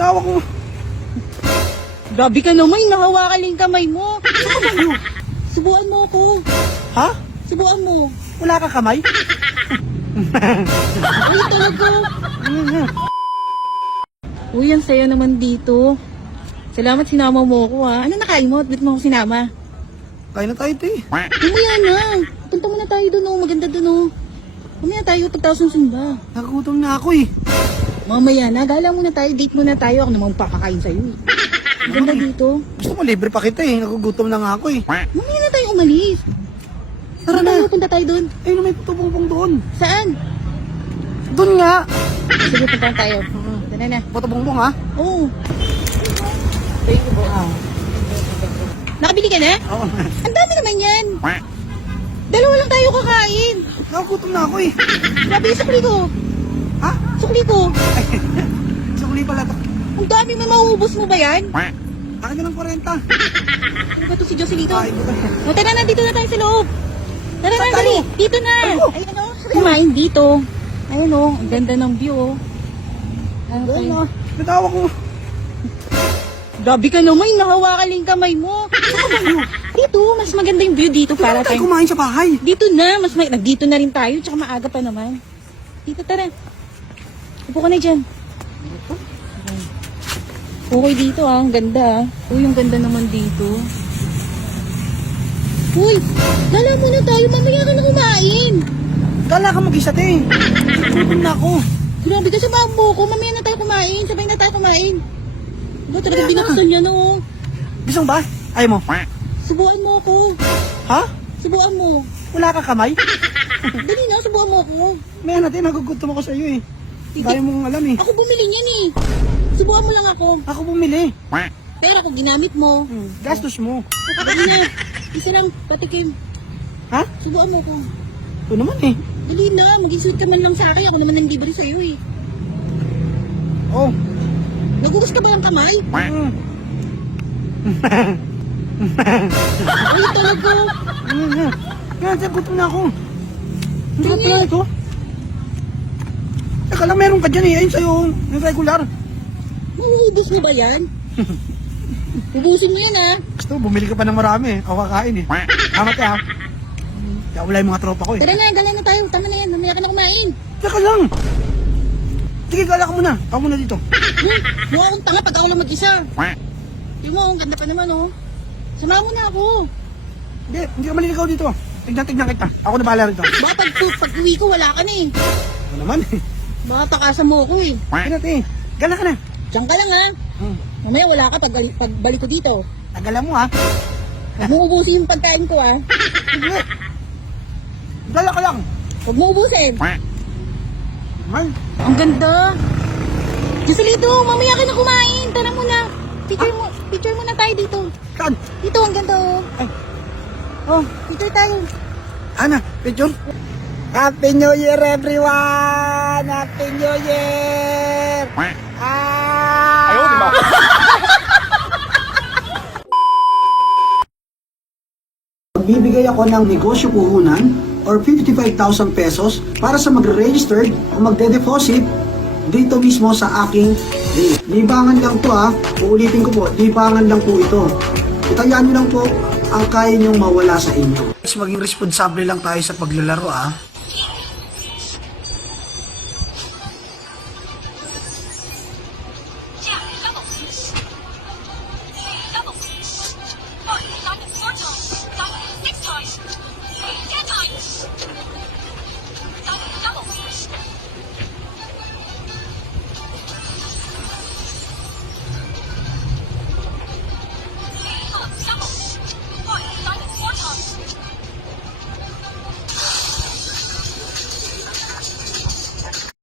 Bitawa ko. Grabe ka naman, nahawakan lang yung kamay mo. Subuan mo ako. Ha? Subuan mo. Wala ka kamay? Ay, talaga. Uy, ang saya naman dito. Salamat sinama mo ako ha. Ano nakain mo? Ba't mo ako sinama? Kain na tayo, te. Mamaya na. Punta muna tayo doon oh. Maganda doon oh. Mamaya tayo pagtaos ng simba. Nagugutom na ako eh. Mamaya na. Gala muna tayo. Date muna tayo. Ako namang pakakain sa'yo eh. Maganda dito. Gusto mo libre pa kita eh. Nagugutom na nga ako eh. Mamaya na tayo umalis. Tara na. Punta tayo doon. Ayun, may putubong doon. Saan? Doon nga. Sige, punta tayo. Tara na. Putubong ha? Oo. Thank you po. Nakabili ka na? Oo. Ang dami naman yan. Dalawa lang tayo kakain. Nagugutom na ako eh. Grabe yung sukli ko. Ha? Sukli ko. Sukli pala to. Ang dami mo, mauubos mo ba yan? Akin na ng 40. Ano ba ito si Jocelito? Ay, ito. O, tara na, dito na tayo sa loob. Tara na, Saan dali. tayo? Dito na. Ano? Ayun o. Kumain dito. Ayun o. Ang ganda ng view o. Ano Doon tayo? na. Bitawa ko. Grabe ka naman, nahawakan lang yung kamay mo. Dito, mas maganda yung view dito para Tayo tayo. kumain sa bahay. Dito na, nagdito na rin tayo, tsaka maaga pa naman. Dito, tara. Upo ka na dyan. Okay dito ah, ang ganda ah. Uy, ang ganda naman dito. Uy, gala muna tayo, mamaya ka na kumain. Kala ka mag-isa, te. Nagugutom na ako. Grabe ka sa babo ko, mamaya na tayo kumain, sabay na tayo kumain. Ba, talagang binaksan niya no. Gusto mo ba? Ayaw mo? Subuan mo ako. Ha? Subuan mo. Wala ka kamay? Dali na, subuan mo ako. May natin, nagugutom ako sa iyo eh. Dahil mong alam eh. Ako bumili niyan eh. Subuan mo lang ako. Ako bumili. Pero kung ginamit mo, Gastos mo. dali na. Isa lang, patikim. Ha? Subuan mo ako. Ito naman eh. Dali na, maging sweet ka man lang sa akin. Ako naman ang libre sa'yo eh. Oh. Nagugas ka ba ng kamay? Mm. Ay, talaga. Yan, gutom na ako. Hindi ka Tingin. pala ito. Teka lang, meron ka dyan eh. Ayun sa'yo, yung regular. Mauubos mo ba yan? Ubusin mo yan ah. Gusto, bumili ka pa ng marami eh. Ako kakain eh. Tama ka ha. Kaya wala yung mga tropa ko eh. Tara na, gala na tayo. Tama na yan, mamaya ka na kumain. Teka lang. Sige, gala ka muna. Ako muna dito. Mukha akong tanga pag ako lang mag-isa. Tingnan mo, ang ganda pa naman oh. Sama mo na ako. Hindi ka maliligaw dito. Tignan kita. Ako na bahala rito. Baka pag uwi ko, wala ka na eh. Ano naman eh. Baka takasan mo ako eh. Kaya eh. Gala ka na. Diyan ka lang ha. Mamaya wala ka pag balik ko dito. Tagala mo ha. Huwag mo ubusin yung pagkain ko ha. Sige. Gala ka lang. Huwag mo ubusin. Man. Ang ganda. Joselito, mamaya ka na kumain. Tara muna. Picture muna tayo dito. Saan? Dito, ang ganda oh. Ay. Oh, picture tayo. Ana, picture. Happy New Year everyone! Happy New Year! Magbibigay ako ng negosyo puhunan or 55,000 pesos para sa magre-registered o magde-deposit dito mismo sa aking link. Libangan lang to ha. Uulitin ko po, libangan lang po ito. Itayaan nyo lang po ang kaya nyong mawala sa inyo. Mas maging responsable lang tayo sa paglalaro ha.